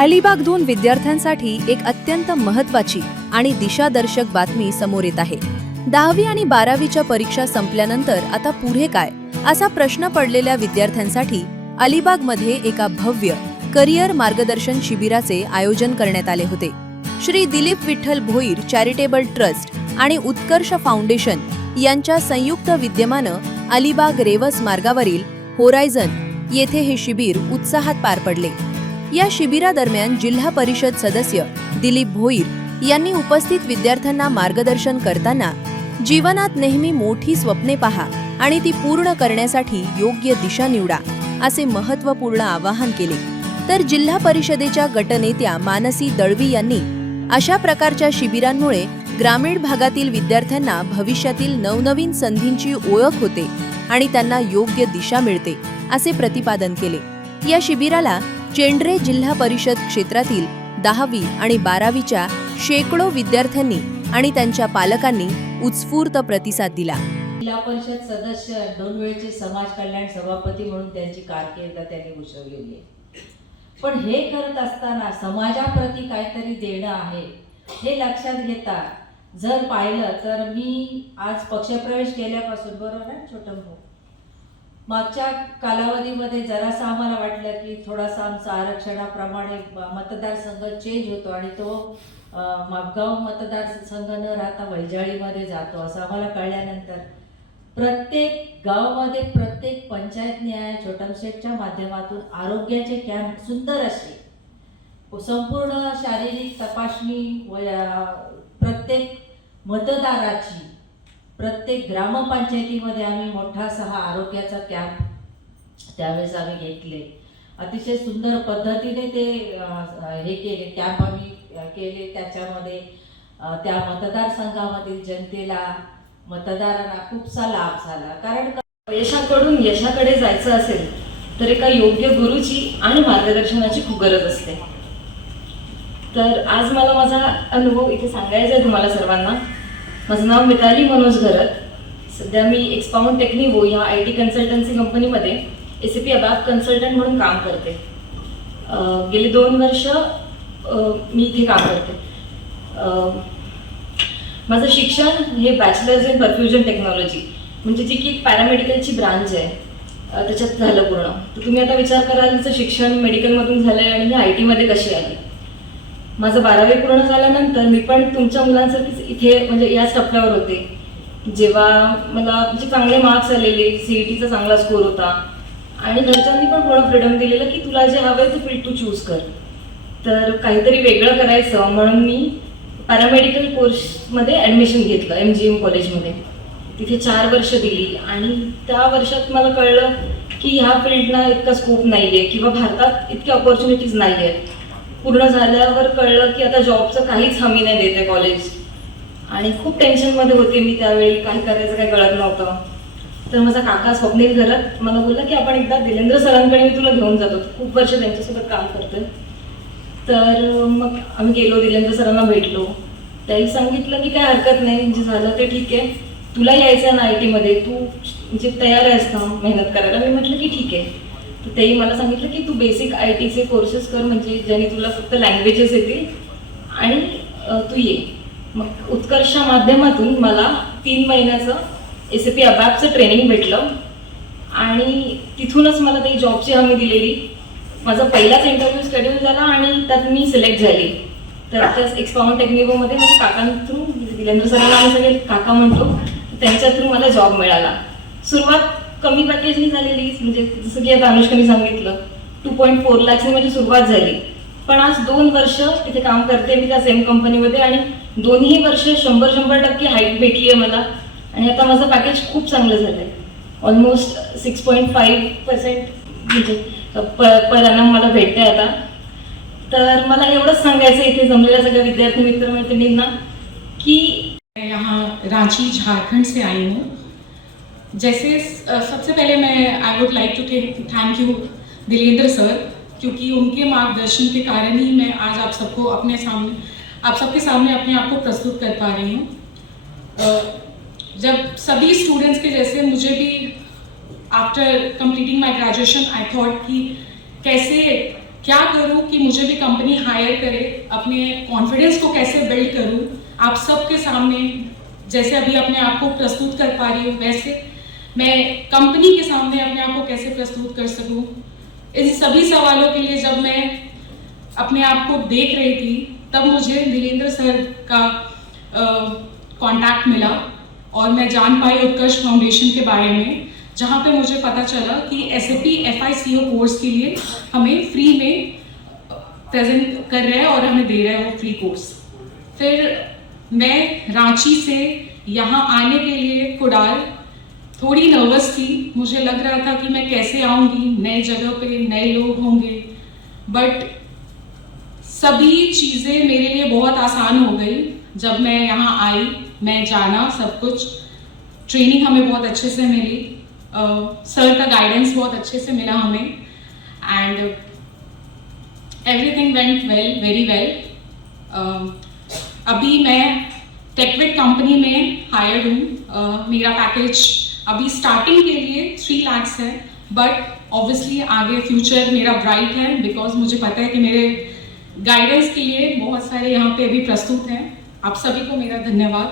अलिबागहून विद्यार्थ्यांसाठी एक अत्यंत महत्त्वाची आणि दिशादर्शक बातमी समोर येत आहे। 10वी आणि 12वीच्या परीक्षा संपल्यानंतर आता पुढे काय असा प्रश्न पडलेल्या विद्यार्थ्यांसाठी अलिबागमध्ये एका भव्य करिअर मार्गदर्शन शिबिराचे आयोजन करण्यात आले होते। श्री दिलीप विठ्ठल भोईर चॅरिटेबल ट्रस्ट आणि उत्कर्ष फाउंडेशन यांच्या संयुक्त विद्यमाने अलिबाग रेवस मार्गावरील होरायझन येथे हे शिबिर उत्साहात पार पडले। या शिबिरादरम्यान जिल्हा परिषद सदस्य दिलीप भोईर यांनी उपस्थित विद्यार्थ्यांना मार्गदर्शन करताना जीवनात नेहमी मोठी स्वप्ने पहा आणि ती पूर्ण करण्यासाठी योग्य दिशा निवडा असे महत्त्वपूर्ण आवाहन केले। तर जिल्हा परिषदेच्या गटनेत्या मानसी दळवी यांनी अशा प्रकारच्या शिबिरांमुळे ग्रामीण भागातील विद्यार्थ्यांना भविष्यातील नवनवीन संधींची ओळख होते आणि त्यांना योग्य दिशा मिळते असे प्रतिपादन केले। या शिबिराला चेंड्रे जिल्हा परिषद क्षेत्रातील 10वी आणि 12वीच्या शेकडो विद्यार्थ्यांनी आणि त्यांच्या पालकांनी उत्स्फूर्त प्रतिसाद दिला। जिल्हा परिषद सदस्य 2 वेळचे समाज कल्याण सभापती म्हणून त्यांची कारकीर्द त्यांनी घोषवलेली आहे। पण हे करत असताना समाजाप्रती काहीतरी देणं आहे हे लक्षात घेता जर पाहिलं तर मी आज पक्षप्रवेश केल्यापासून बरोबर आहे छोटं भाऊ मागच्या कालावधीमध्ये जरासा आम्हाला वाटलं की थोडासा आमचा आरक्षणाप्रमाणे मतदारसंघ चेंज होतो आणि तो मापगाव मतदारसंघ न राहता वैजाळीमध्ये जातो असं आम्हाला कळल्यानंतर प्रत्येक गावामध्ये प्रत्येक पंचायत न्याय छोटमशेठच्या माध्यमातून आरोग्याचे कॅम्प सुंदर असे संपूर्ण शारीरिक तपासणी प्रत्येक मतदाराची प्रत्येक ग्रामपंचायतीमध्ये आम्ही मोठा असा हा आरोग्याचा कॅम्प त्यावेळेस आम्ही घेतले। अतिशय सुंदर पद्धतीने ते हे केले कॅम्प आम्ही केले। त्याच्यामध्ये त्या मतदारसंघामधील जनतेला मतदारांना खूपसा लाभ झाला। कारण यशाकडून यशाकडे जायचं असेल तर एका योग्य गुरुची आणि मार्गदर्शनाची खूप गरज असते। तर आज मला माझा अनुभव इथे सांगायचा आहे तुम्हाला सर्वांना। माझं नाव मिताली मनोज घरत। सध्या मी एक्सपाउंड टेक्निवो या IT कन्सल्टन्सी कंपनीमध्ये SAP ABAP कन्सल्टंट म्हणून काम करते। गेली 2 वर्ष मी इथे काम करते। माझं शिक्षण हे बॅचलर्स इन परफ्युजन टेक्नॉलॉजी म्हणजे जी की एक पॅरामेडिकलची ब्रांच आहे त्याच्यात झालं पूर्ण। तर तुम्ही आता विचार कराल तिचं शिक्षण मेडिकलमधून झालं आहे आणि मी IT मध्ये कशी आली। माझं 12वी पूर्ण झाल्यानंतर मी पण तुमच्या मुलांसारखीच इथे म्हणजे याच टप्प्यावर होते जेव्हा मला म्हणजे चांगले मार्क्स आलेले, CETचा चांगला स्कोर होता आणि घरच्यांनी पण पूर्ण फ्रीडम दिलेलं की तुला जे हवं आहे ते फील्ड तू चूज कर। तर काहीतरी वेगळं करायचं म्हणून मी पॅरामेडिकल कोर्समध्ये ॲडमिशन घेतलं MGM कॉलेजमध्ये। तिथे 4 वर्ष दिली आणि त्या वर्षात मला कळलं की ह्या फील्डला इतका स्कोप नाही आहे किंवा भारतात इतकी ऑपॉर्च्युनिटीज नाही आहेत। पूर्ण झाल्यावर कळलं की आता जॉबचं काहीच हमी नाही देते कॉलेज आणि खूप टेन्शनमध्ये होते मी त्यावेळी। काय करायचं काय कळत नव्हतं। तर माझा काका स्वप्नील घरत मला बोलला की आपण एकदा दिलेंद्र सरांकडे मी तुला घेऊन जातो, खूप वर्ष त्यांच्यासोबत काम करते। तर मग आम्ही गेलो, दिलेंद्र सरांना भेटलो। त्याही सांगितलं की काय हरकत नाही, म्हणजे झालं ते ठीक आहे, तुला यायचं आहे ना IT मध्ये, तू म्हणजे तयार आहेस ना मेहनत करायला। मी म्हटलं की ठीक आहे। तर तेही मला सांगितलं की तू बेसिक ITचे कोर्सेस कर म्हणजे ज्याने तुला फक्त लँग्वेजेस येतील आणि तू ये। मग उत्कर्ष माध्यमातून मला 3 महिन्याचं SAP ABAPचं ट्रेनिंग भेटलं आणि तिथूनच मला काही जॉबची हमी दिलेली। माझा पहिलाच इंटरव्ह्यू शेड्यूल झाला आणि त्यात मी सिलेक्ट झाली। तर त्याच एक्सपाउंड टेक्निकोमध्ये माझ्या काकांथ्रू दिलेंद्र सरांना आम्ही सगळे काका म्हणतो त्यांच्या थ्रू मला जॉब मिळाला। सुरुवात कमी पॅकेजनी झालेली म्हणजे जसं की आता अनुष्काने सांगितलं 2.4 लाखनी माझी सुरुवात झाली। पण आज 2 वर्ष तिथे काम करते मी त्या सेम कंपनीमध्ये आणि दोन्ही वर्ष 100% हाईट भेटली आहे मला आणि आता माझं पॅकेज खूप चांगलं झालं आहे। ऑलमोस्ट 6.5% म्हणजे पर annum मला भेटते आता। तर मला एवढंच सांगायचं इथे जमलेल्या सगळ्या विद्यार्थी मित्रमैत्रिणींना की मैं यहाँ रांची झारखंड से आई हूँ। जैसे सबसे पहले मैं I would like to thank you Dilendra sir, क्योंकि उनके मार्गदर्शन के कारण ही मैं आज आप सबके सामने अपने आप को प्रस्तुत कर पा रही हूँ। जब सभी स्टूडेंट्स के जैसे मुझे भी after completing my graduation I thought कि कैसे क्या करूं कि मुझे भी कंपनी हायर करे, अपने कॉन्फिडेंस को कैसे बिल्ड करूं आप सबके सामने, जैसे अभी अपने आप को प्रस्तुत कर पा रही हूँ वैसे मैं कंपनी के सामने अपने आप को कैसे प्रस्तुत कर सकूं। इन सभी सवालों के लिए जब मैं अपने आप को देख रही थी तब मुझे नीलेंद्र सर का कांटेक्ट मिला और मैं जान पाई उत्कर्ष फाउंडेशन के बारे में, जहाँ पे मुझे पता चला कि SAP FICO कोर्स के लिए हमें फ्री में प्रेजेंट कर रहे हैं और हमें दे रहे हैं वो फ्री कोर्स। फिर मैं रांची से यहाँ आने के लिए कुडाल थोड़ी नर्वस थी, मुझे लग रहा था कि मैं कैसे आऊँगी, नए जगह पे नए लोग होंगे, बट सभी चीज़ें मेरे लिए बहुत आसान हो गई जब मैं यहाँ आई। मैं जाना सब कुछ, ट्रेनिंग हमें बहुत अच्छे से मिली, सर का गाइडेंस बहुत अच्छे से मिला हमें, एंड एवरीथिंग वेंट वेल, वेरी वेल। अभी मैं टेकविट कंपनी में हायर्ड हूँ। मेरा पैकेज अभी स्टार्टिंग के लिए 3 लाख है, बट ऑब्वियसली आगे फ्यूचर मेरा ब्राइट है, बिकॉज मुझे पता है कि मेरे गाइडेंस के लिए बहुत सारे यहाँ पे अभी प्रस्तुत हैं। आप सभी को मेरा धन्यवाद।